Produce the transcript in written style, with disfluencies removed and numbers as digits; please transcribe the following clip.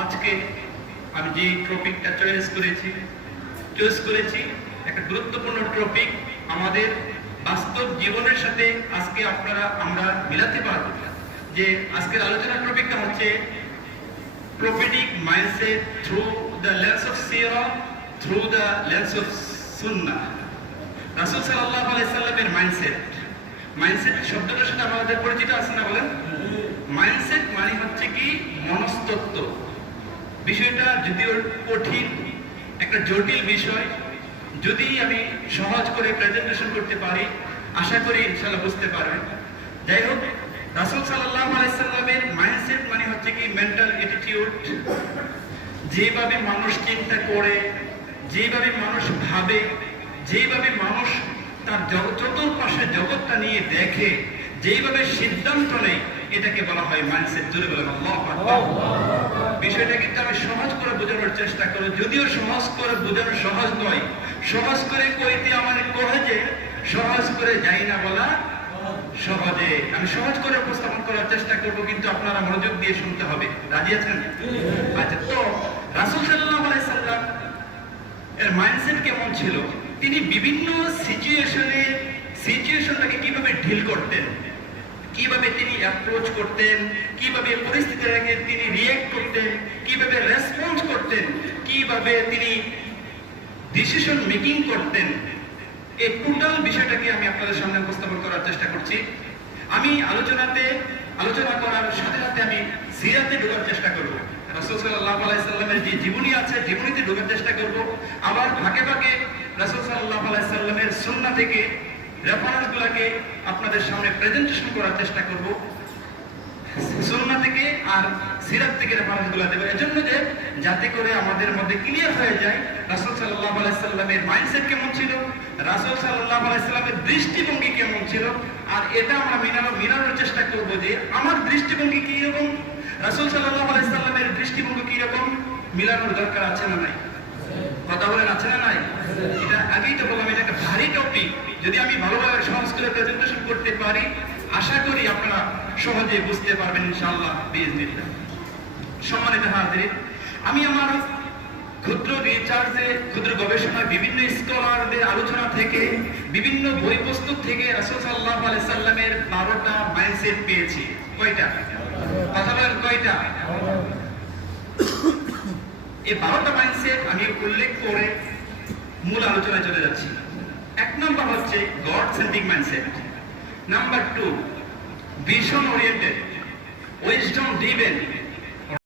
আজকে আমি যে টপিকটা চয়েস করেছি একটা গুরুত্বপূর্ণ টপিক, আমাদের বাস্তব জীবনের সাথে আজকে আমরা মিলাতে পারবো। যে আজকের আলোচনার টপিকটা হচ্ছে prophetic mindset through the lens of seerah, through the lens of sunnah. রাসূল সাল্লাল্লাহু আলাইহি সাল্লামের মাইন্ডসেট শব্দটার সাথে আমাদের পরিচিত আছে না বলেন? মাইন্ডসেট মানে হচ্ছে কি মনস্তত্ত্ব। বিষয়টা যদিও কঠিন, একটা জটিল বিষয়, যদি আমি সহজ করে প্রেজেন্টেশন করতে পারি আশা করি ইনশাআল্লাহ বুঝতে পারবেন। যাই হোক, রাসূল সাল্লাল্লাহু আলাইহি সাল্লামের মাইন্ডসেট মানে হচ্ছে কি মেন্টাল অ্যাটিটিউড। যেভাবে মানুষ চিন্তা করে, যেভাবে মানুষ ভাবে, যেভাবে মানুষ তার চতুর্পাশে জগৎটা নিয়ে দেখে, যেভাবে সিদ্ধান্ত নেয়, এটাকে বলা হয় মাইন্ডসেট। জোরে বলেন আল্লাহু আকবার। বিষয়টা কিন্তু আমি সহজ করে বোঝানোর চেষ্টা করি, যদিও সহজ করে বোঝানো সহজ নয়। সহজ করে কইতে আমার কহেছে, সহজ করে যাই না বলা সহজে। আমি সহজ করে উপস্থাপন করার চেষ্টা করব, কিন্তু আপনারা মনোযোগ দিয়ে শুনতে হবে। রাজি আছেন? আচ্ছা, তো রাসূল সাল্লাল্লাহু আলাইহি সাল্লাম এর মাইন্ডসেট কেমন ছিল? তিনি বিভিন্ন সিচুয়েশনটাকে কিভাবে ডিল করতেন, কিভাবে তিনি অ্যাপ্রোচ করতেন, কিভাবে পরিস্থিতিটাকে তিনি রিঅ্যাক্ট করতেন, কিভাবে রেসপন্স করতেন, কিভাবে তিনি ডিসিশন মেকিং করতেন, এই টোটাল বিষয়টাকে আমি আপনাদের সামনে উপস্থাপন করার চেষ্টা করছি। আমি আলোচনা করার সাথে সাথে আমি সিরাতে ঢোকার চেষ্টা করব। রাসূল সাল্লাল্লাহু আলাইহি সাল্লামের যে জীবনী আছে, জীবনীতে ঢোকার চেষ্টা করব। আবার ভাগে ভাগে রাসূল সাল্লাল্লাহু আলাইহি সাল্লামের সুন্নাহ থেকে রেফারেন্সগুলোকে আপনাদের সামনে প্রেজেন্টেশন করার চেষ্টা করব। সুন্নাহ থেকে আর সিরাত থেকে রেফারেন্সগুলো দেব, এজন্য যে যাতে করে আমাদের মধ্যে ক্লিয়ার হয়ে যায় রাসূল সাল্লাল্লাহু আলাইহি সাল্লামের মাইন্ডসেট কেমন ছিল, রাসূল সাল্লাল্লাহু আলাইহি সাল্লামের দৃষ্টিভঙ্গি কেমন ছিল। আর এটা আমরা মিলানোর চেষ্টা করব যে আমার দৃষ্টিভঙ্গি কি রকম, রাসূল সাল্লাল্লাহু আলাইহি সাল্লামের দৃষ্টিভঙ্গি কি রকম, মিলানোর দরকার আছে না নাই? কথা বলেন, আছে না নাই? এটা আগেই তো বললাম, এটা একটা ভারী টপিক। যদি আমি ভালোভাবে সহজ করে প্রেজেন্টেশন করতে পারি আশা করি আপনারা সহজে বুঝতে পারবেন ইনশাআল্লাহ বিইজনিল্লাহ। সম্মানিত হাজিরিন, আমি আমার ক্ষুদ্র রিসার্চে, ক্ষুদ্র গবেষণায় বিভিন্ন স্কলারদের আলোচনা থেকে, বিভিন্ন বই পুস্তক থেকে রাসূল সাল্লাল্লাহু আলাইহি সাল্লামের 12টা মাইন্ডসেট পেয়েছি। কয়টা? কথা বলেন, কয়টা? এই 12টা মাইন্ডসেট আমি উল্লেখ করে মূল আলোচনায় চলে যাচ্ছি। এক নম্বর হচ্ছে god centric mindset. Number 2 vision oriented, wisdom driven,